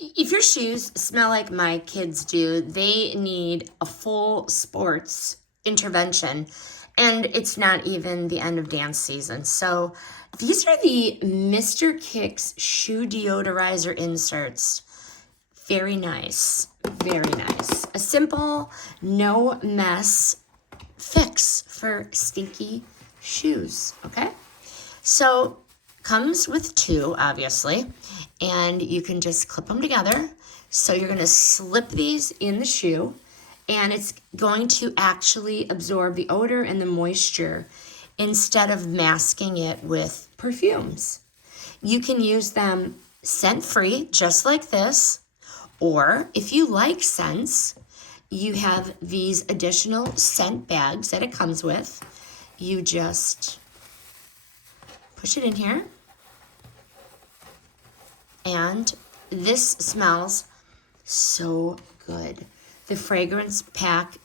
if your shoes smell like my kids do, they need a full sports intervention, and it's not even the end of dance season. So these are the MR.KICS shoe deodorizer inserts. Very nice, very nice. A simple, no mess fix for stinky shoes, okay? So comes with two, obviously, and you can just clip them together. So you're gonna slip these in the shoe, and it's going to actually absorb the odor and the moisture instead of masking it with perfumes. You can use them scent-free, just like this, or if you like scents, you have these additional scent bags that it comes with. You just push it in here, and this smells so good. The fragrance pack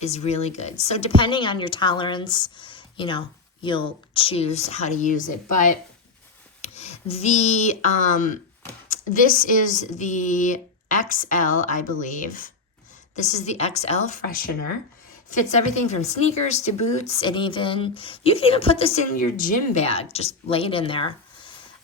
is really good. So depending on your tolerance, you know, you'll choose how to use it. But the this is the XL, I believe. This is the XL freshener. Fits everything from sneakers to boots, and even, you can even put this in your gym bag. Just lay it in there.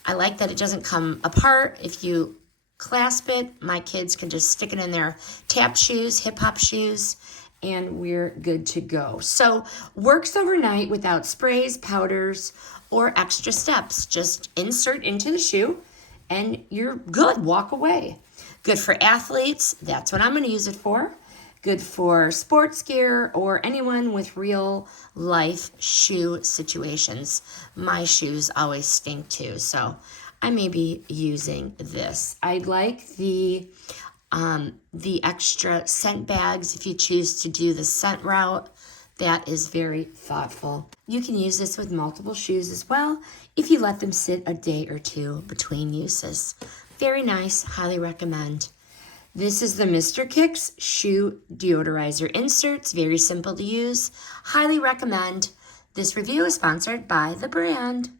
I like that it doesn't come apart. If you clasp it, my kids can just stick it in their tap shoes, hip hop shoes, and we're good to go. So works overnight without sprays, powders, or extra steps. Just insert into the shoe and you're good. Walk away. Good for athletes. That's what I'm going to use it for. Good for sports gear or anyone with real life shoe situations. My shoes always stink too, so I may be using this. I like the extra scent bags if you choose to do the scent route. That is very thoughtful. You can use this with multiple shoes as well if you let them sit a day or two between uses. Very nice, highly recommend. This is the MR.KICS shoe deodorizer inserts. Very simple to use. Highly recommend. This review is sponsored by the brand.